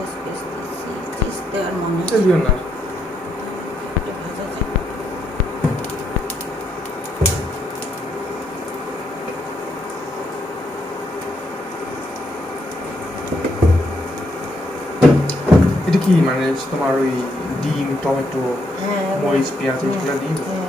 খরচ paste cheese দেওয়ার মনে এটা হচ্ছে না এটা কি মানে তোমার ওই ডিম টমেটো মরিচ পেঁয়াজ এগুলো দিয়ে